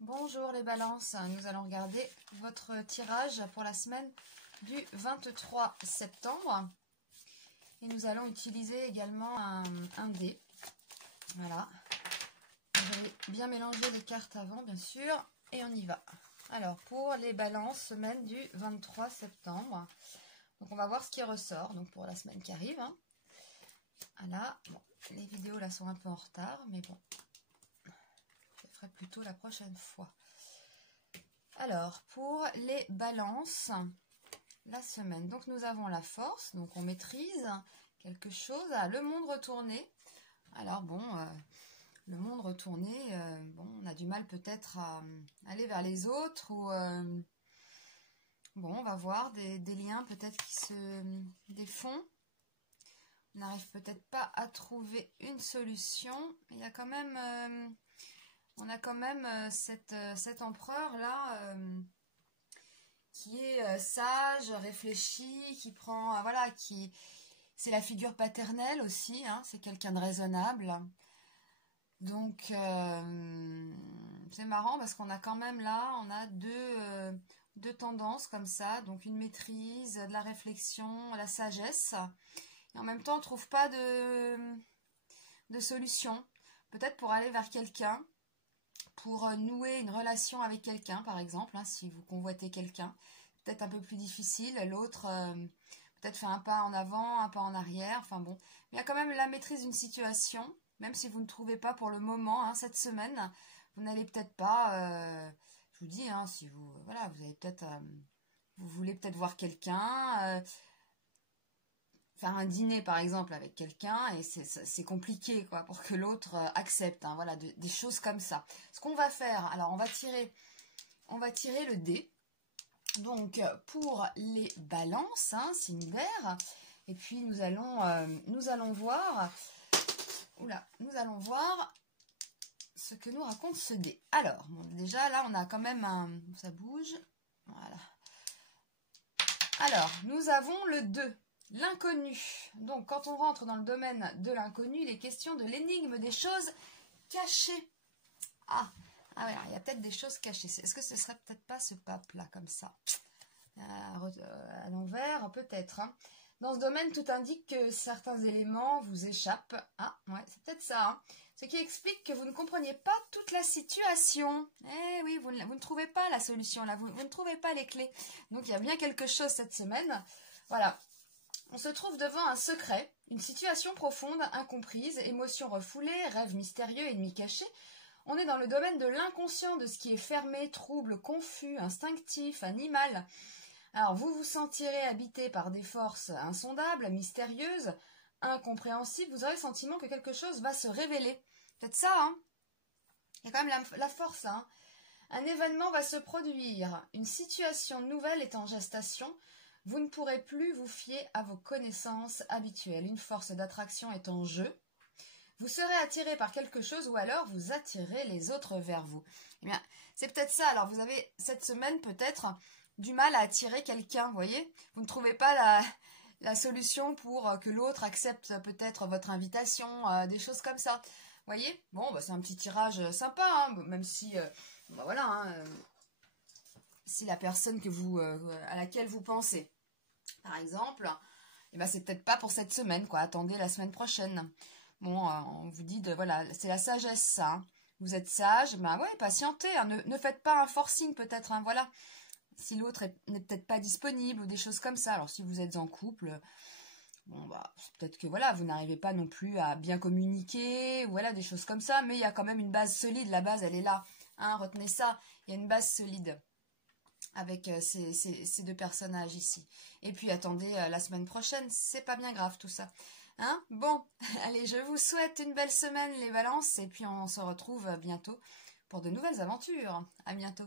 Bonjour les balances, nous allons regarder votre tirage pour la semaine du 23 septembre. Et nous allons utiliser également un dé. Voilà. Vous allez bien mélanger les cartes avant, bien sûr. Et on y va. Alors, pour les balances, semaine du 23 septembre. Donc, on va voir ce qui ressort donc pour la semaine qui arrive. Voilà. Bon, les vidéos là sont un peu en retard, mais bon. Je ferai plutôt la prochaine fois. Alors, pour les balances, la semaine. Donc, nous avons la force. Donc, on maîtrise quelque chose. Ah, le monde retourné. Alors, bon, le monde retourné, bon, on a du mal peut-être à aller vers les autres. Ou, bon, on va voir des liens peut-être qui se défont. On n'arrive peut-être pas à trouver une solution. Il y a quand même... on a quand même cet empereur-là qui est sage, réfléchi, qui prend... voilà, qui c'est la figure paternelle aussi, hein, c'est quelqu'un de raisonnable. Donc, c'est marrant parce qu'on a quand même là, on a deux tendances comme ça. Donc, une maîtrise, de la réflexion, la sagesse. Et en même temps, on ne trouve pas de solution. Peut-être pour aller vers quelqu'un. Pour nouer une relation avec quelqu'un, par exemple, hein, si vous convoitez quelqu'un, peut-être un peu plus difficile. L'autre, peut-être fait un pas en avant, un pas en arrière. Enfin bon, il y a quand même la maîtrise d'une situation, même si vous ne trouvez pas pour le moment, hein, cette semaine, vous n'allez peut-être pas, je vous dis, hein, si vous, voilà, vous avez peut-être, vous voulez peut-être voir quelqu'un, faire un dîner par exemple avec quelqu'un et c'est compliqué quoi pour que l'autre accepte, hein, voilà, des choses comme ça. Ce qu'on va faire, alors on va tirer le dé. Donc pour les balances, hein, signe d'air, et puis nous allons voir, nous allons voir ce que nous raconte ce dé. Alors bon, déjà là on a quand même ça bouge, voilà. Alors nous avons le 2. L'inconnu. Donc, quand on rentre dans le domaine de l'inconnu, il est question de l'énigme des choses cachées. Ah ouais, il y a peut-être des choses cachées. Est-ce que ce serait peut-être pas ce pape-là, comme ça, à l'envers, peut-être. Hein. Dans ce domaine, tout indique que certains éléments vous échappent. Ah, ouais, c'est peut-être ça. Hein. Ce qui explique que vous ne compreniez pas toute la situation. Eh oui, vous ne trouvez pas la solution, là. Vous ne trouvez pas les clés. Donc, il y a bien quelque chose cette semaine. Voilà. On se trouve devant un secret, une situation profonde, incomprise, émotions refoulées, rêves mystérieux, ennemis cachés. On est dans le domaine de l'inconscient, de ce qui est fermé, trouble, confus, instinctif, animal. Alors vous vous sentirez habité par des forces insondables, mystérieuses, incompréhensibles. Vous aurez le sentiment que quelque chose va se révéler. Faites ça, hein. Il y a quand même la force, hein. Un événement va se produire. Une situation nouvelle est en gestation. Vous ne pourrez plus vous fier à vos connaissances habituelles. Une force d'attraction est en jeu. Vous serez attiré par quelque chose ou alors vous attirez les autres vers vous. Eh bien, c'est peut-être ça. Alors, vous avez cette semaine peut-être du mal à attirer quelqu'un, vous voyez. Vous ne trouvez pas la solution pour que l'autre accepte peut-être votre invitation, des choses comme ça. Vous voyez? Bon, bah, c'est un petit tirage sympa, hein, même si, bah, voilà, hein, si la personne à laquelle vous pensez, par exemple, eh ben c'est peut-être pas pour cette semaine, quoi. Attendez la semaine prochaine. Bon, on vous dit, voilà, c'est la sagesse, ça. Hein. Vous êtes sage, ben ouais, patientez. Hein. Ne faites pas un forcing, peut-être, hein, voilà. Si l'autre n'est peut-être pas disponible ou des choses comme ça. Alors, si vous êtes en couple, bon, bah, peut-être que, voilà, vous n'arrivez pas non plus à bien communiquer, voilà, des choses comme ça. Mais il y a quand même une base solide. La base, elle est là. Hein, retenez ça. Il y a une base solide avec ces deux personnages ici. Et puis attendez la semaine prochaine, c'est pas bien grave tout ça. Hein? Bon, allez, je vous souhaite une belle semaine les balances et puis on se retrouve bientôt pour de nouvelles aventures. À bientôt.